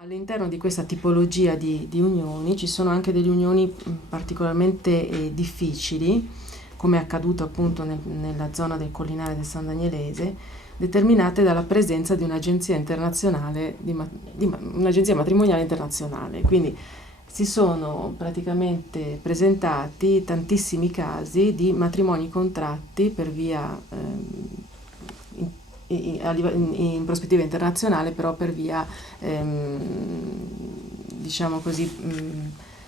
All'interno di questa tipologia di unioni ci sono anche delle unioni particolarmente difficili, come è accaduto appunto nella zona del Collinare del San Danielese, determinate dalla presenza di un'agenzia internazionale, un'agenzia matrimoniale internazionale. Quindi si sono praticamente presentati tantissimi casi di matrimoni contratti per via in prospettiva internazionale, però per via diciamo così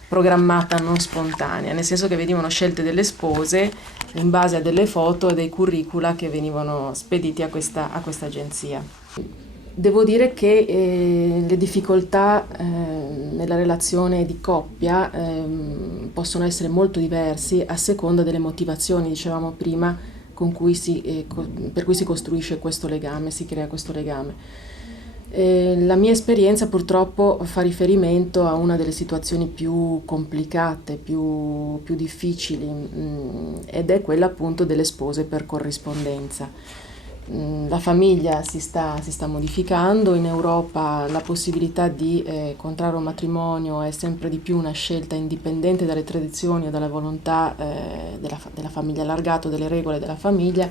programmata, non spontanea, nel senso che venivano scelte delle spose in base a delle foto e dei curricula che venivano spediti a questa agenzia. Devo dire che le difficoltà nella relazione di coppia possono essere molto diversi a seconda delle motivazioni, dicevamo prima, per cui si costruisce questo legame, si crea questo legame. La mia esperienza purtroppo fa riferimento a una delle situazioni più complicate, più difficili, ed è quella appunto delle spose per corrispondenza. La famiglia si sta modificando, in Europa la possibilità di contrarre un matrimonio è sempre di più una scelta indipendente dalle tradizioni o dalla volontà della famiglia allargata, delle regole della famiglia.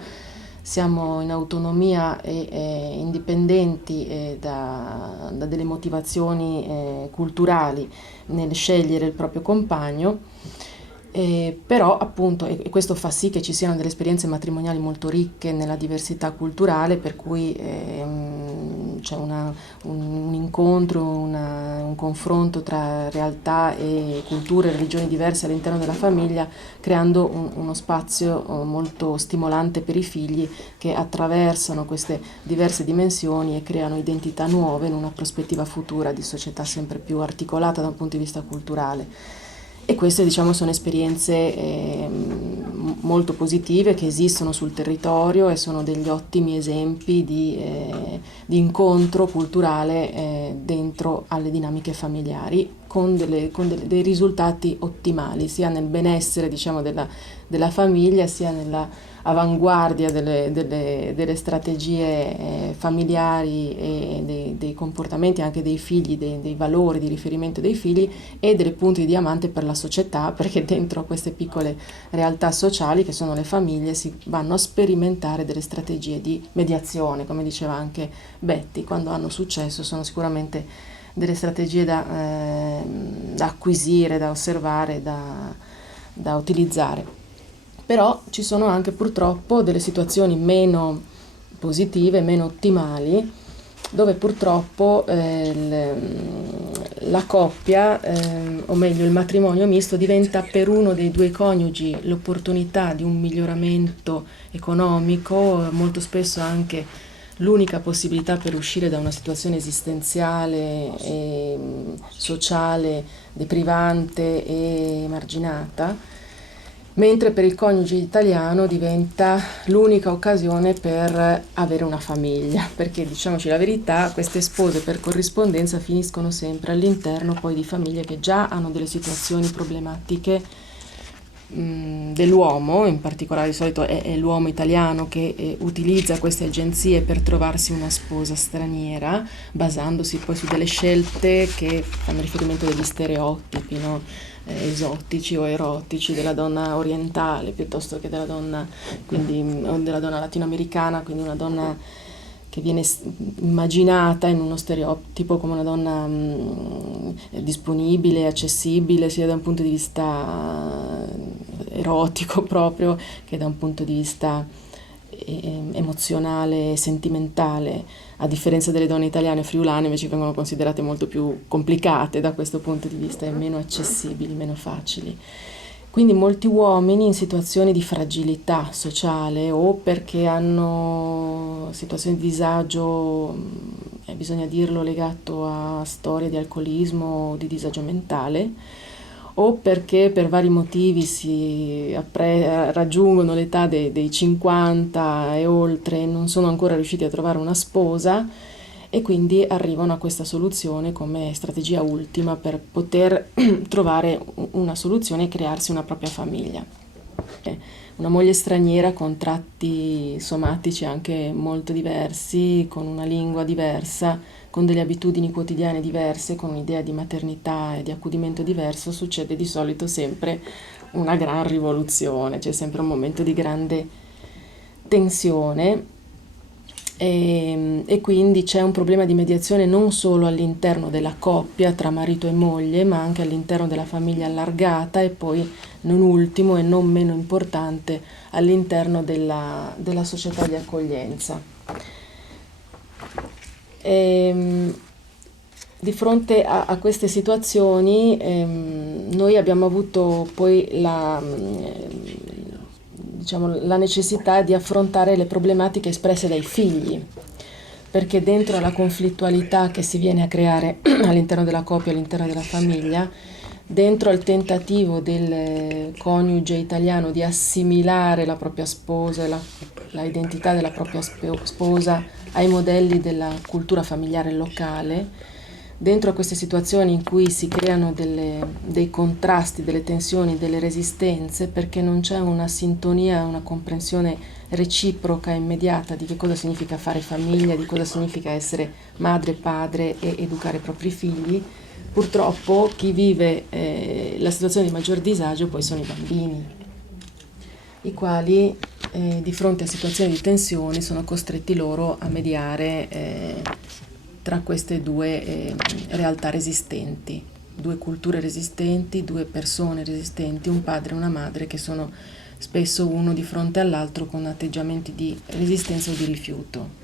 Siamo in autonomia e indipendenti da delle motivazioni culturali nel scegliere il proprio compagno. Però appunto, e questo fa sì che ci siano delle esperienze matrimoniali molto ricche nella diversità culturale, per cui c'è un incontro, un confronto tra realtà e culture e religioni diverse all'interno della famiglia, creando uno spazio molto stimolante per i figli che attraversano queste diverse dimensioni e creano identità nuove in una prospettiva futura di società sempre più articolata da un punto di vista culturale. E queste, diciamo, sono esperienze molto positive che esistono sul territorio e sono degli ottimi esempi di incontro culturale dentro alle dinamiche familiari, con dei risultati ottimali, sia nel benessere, diciamo, della famiglia, sia nella avanguardia delle strategie familiari e dei comportamenti anche dei figli, dei valori di riferimento dei figli e delle punti di diamante per la società, perché dentro queste piccole realtà sociali che sono le famiglie si vanno a sperimentare delle strategie di mediazione, come diceva anche Betty. Quando hanno successo sono sicuramente delle strategie da acquisire, da osservare, da utilizzare. Però ci sono anche purtroppo delle situazioni meno positive, meno ottimali, dove purtroppo la coppia, o meglio il matrimonio misto, diventa per uno dei due coniugi l'opportunità di un miglioramento economico, molto spesso anche l'unica possibilità per uscire da una situazione esistenziale e sociale deprivante e emarginata, mentre per il coniuge italiano diventa l'unica occasione per avere una famiglia, perché diciamoci la verità, queste spose per corrispondenza finiscono sempre all'interno poi di famiglie che già hanno delle situazioni problematiche dell'uomo, in particolare di solito è l'uomo italiano che utilizza queste agenzie per trovarsi una sposa straniera, basandosi poi su delle scelte che fanno riferimento a degli stereotipi, no? Esotici o erotici della donna orientale piuttosto che della donna, quindi, o della donna latinoamericana, quindi una donna che viene immaginata in uno stereotipo come una donna disponibile, accessibile, sia da un punto di vista erotico proprio, che da un punto di vista emozionale e sentimentale, a differenza delle donne italiane friulane invece vengono considerate molto più complicate da questo punto di vista e meno accessibili, meno facili. Quindi molti uomini in situazioni di fragilità sociale o perché hanno situazioni di disagio, bisogna dirlo, legato a storie di alcolismo o di disagio mentale, o perché per vari motivi raggiungono l'età dei 50 e oltre e non sono ancora riusciti a trovare una sposa e quindi arrivano a questa soluzione come strategia ultima per poter trovare una soluzione e crearsi una propria famiglia. Una moglie straniera con tratti somatici anche molto diversi, con una lingua diversa, con delle abitudini quotidiane diverse, con un'idea di maternità e di accudimento diverso, succede di solito sempre una gran rivoluzione, c'è sempre un momento di grande tensione e quindi c'è un problema di mediazione non solo all'interno della coppia tra marito e moglie, ma anche all'interno della famiglia allargata e poi, non ultimo e non meno importante, all'interno della società di accoglienza. Di fronte a queste situazioni noi abbiamo avuto poi diciamo, la necessità di affrontare le problematiche espresse dai figli, perché dentro la conflittualità che si viene a creare all'interno della coppia, all'interno della famiglia, dentro al tentativo del coniuge italiano di assimilare la propria sposa, la identità della propria sposa ai modelli della cultura familiare locale, dentro a queste situazioni in cui si creano dei contrasti, delle tensioni, delle resistenze, perché non c'è una sintonia, una comprensione reciproca, immediata di che cosa significa fare famiglia, di cosa significa essere madre, padre e educare i propri figli. Purtroppo chi vive la situazione di maggior disagio poi sono i bambini, i quali di fronte a situazioni di tensione sono costretti loro a mediare tra queste due realtà resistenti, due culture resistenti, due persone resistenti, un padre e una madre che sono spesso uno di fronte all'altro con atteggiamenti di resistenza o di rifiuto.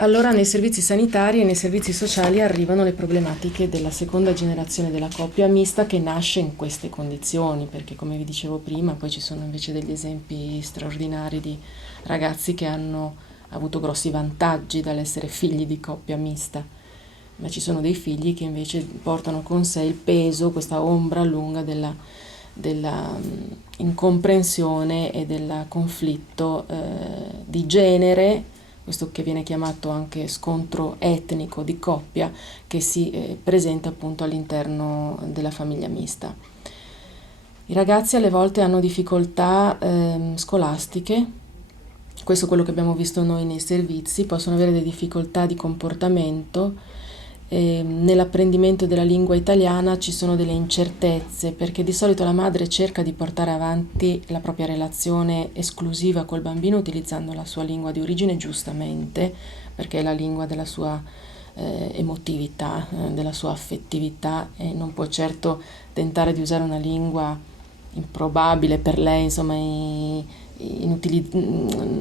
Allora nei servizi sanitari e nei servizi sociali arrivano le problematiche della seconda generazione della coppia mista che nasce in queste condizioni, perché come vi dicevo prima, poi ci sono invece degli esempi straordinari di ragazzi che hanno avuto grossi vantaggi dall'essere figli di coppia mista, ma ci sono dei figli che invece portano con sé il peso, questa ombra lunga della incomprensione e del conflitto di genere, questo che viene chiamato anche scontro etnico di coppia, che si presenta appunto all'interno della famiglia mista. I ragazzi alle volte hanno difficoltà scolastiche, questo è quello che abbiamo visto noi nei servizi, possono avere delle difficoltà di comportamento. Nell'apprendimento della lingua italiana ci sono delle incertezze, perché di solito la madre cerca di portare avanti la propria relazione esclusiva col bambino utilizzando la sua lingua di origine, giustamente, perché è la lingua della sua emotività, della sua affettività, e non può certo tentare di usare una lingua improbabile per lei, insomma,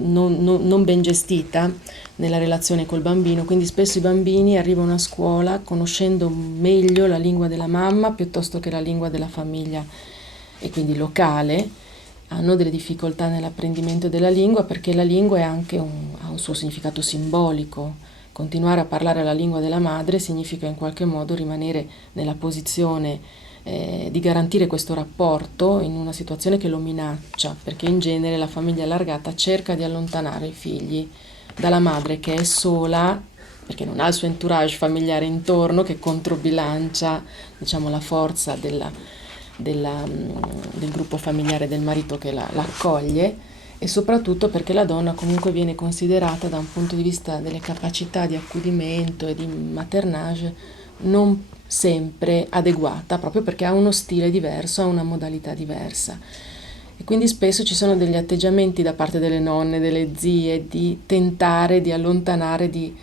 non ben gestita nella relazione col bambino, quindi spesso i bambini arrivano a scuola conoscendo meglio la lingua della mamma piuttosto che la lingua della famiglia e quindi locale, hanno delle difficoltà nell'apprendimento della lingua perché la lingua è anche ha un suo significato simbolico. Continuare a parlare la lingua della madre significa in qualche modo rimanere nella posizione di garantire questo rapporto in una situazione che lo minaccia, perché in genere la famiglia allargata cerca di allontanare i figli dalla madre che è sola, perché non ha il suo entourage familiare intorno che controbilancia, diciamo, la forza del gruppo familiare del marito che l'accoglie, e soprattutto perché la donna comunque viene considerata da un punto di vista delle capacità di accudimento e di maternage non sempre adeguata, proprio perché ha uno stile diverso, ha una modalità diversa. E quindi spesso ci sono degli atteggiamenti da parte delle nonne, delle zie, di tentare di allontanare, di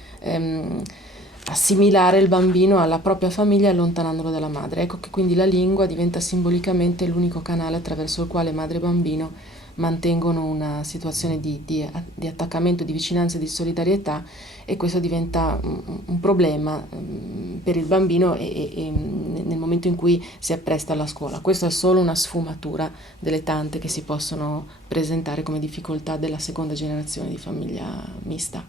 assimilare il bambino alla propria famiglia allontanandolo dalla madre. Ecco che quindi la lingua diventa simbolicamente l'unico canale attraverso il quale madre e bambino mantengono una situazione di attaccamento, di vicinanza e di solidarietà, e questo diventa un problema per il bambino e nel momento in cui si appresta alla scuola. Questa è solo una sfumatura delle tante che si possono presentare come difficoltà della seconda generazione di famiglia mista.